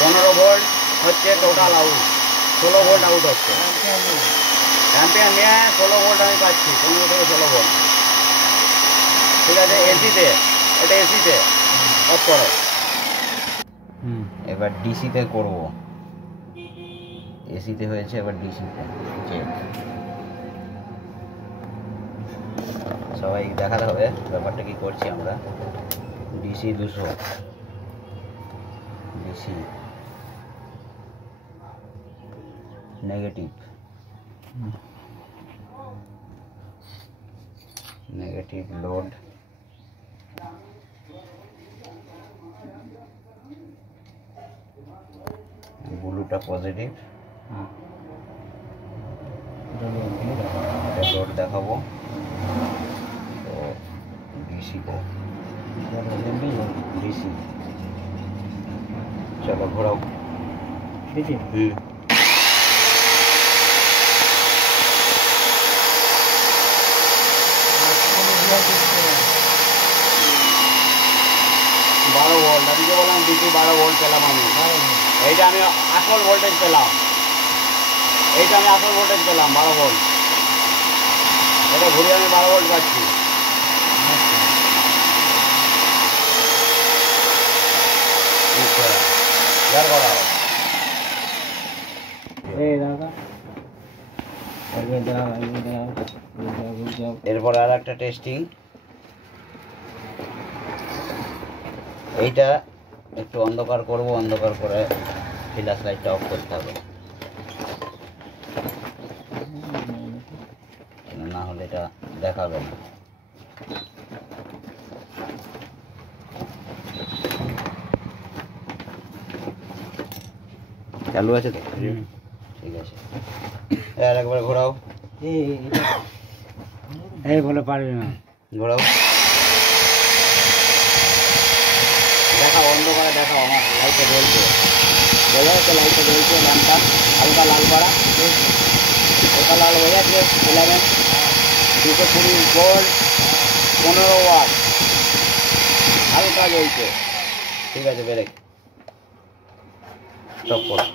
15 volt হচ্ছে total out, 16 volt out হচ্ছে। Ampere নিয়ে 16 ভোল্ট আমি পাচ্ছি, 15 থেকে 16 ভোল্ট। ঠিক আছে, এসিতে, এটা এসিতে অফ করো। এবার ডিসিতে করব, এসিতে হয়েছে, এবার ডিসিতে। সবাই দেখাতে হবে ব্যাপারটা কি করছি আমরা। DC 200, DC negative, negative load, ব্লুটা পজিটিভ, লোড দেখাবো। তো ডিসিতে, ডিসি চলো ঘোরাও। হুম, বারো ভোল্ট, আমি যে বললাম ডিসি 12 ভোল্ট পেলাম আমি। এইটা আমি আসল ভোল্টেজ পেলাম, এইটা আমি আসল ভোল্টেজ পেলাম 12 ভোল্ট। এটা ঘুরিয়ে আমি 12 ভোল্ট পাচ্ছি। এরপর আর একটা টেস্টিং, এইটা একটু অন্ধকার করব, অন্ধকার করে ফ্ল্যাশ লাইটটা অফ করতে হবে, না হলে এটা দেখাবে না। চালু আছে তো? ঠিক আছে, আর একবার ঘোরাও। এই বলে পারবে না, ঘোরাও, দেখাও, অন্ধকারে দেখাও। আমার লাইটটা জ্বলছে, বোঝা যাচ্ছে লাইটটা জ্বলছে, ল্যাম্পটা হালকা লাল করা, হালকা লাল হয়ে যাচ্ছে। 11 220 ভোল্ট 15 ওয়াট হালকা জ্বলছে। ঠিক আছে, ব্রেক স্টপ করো।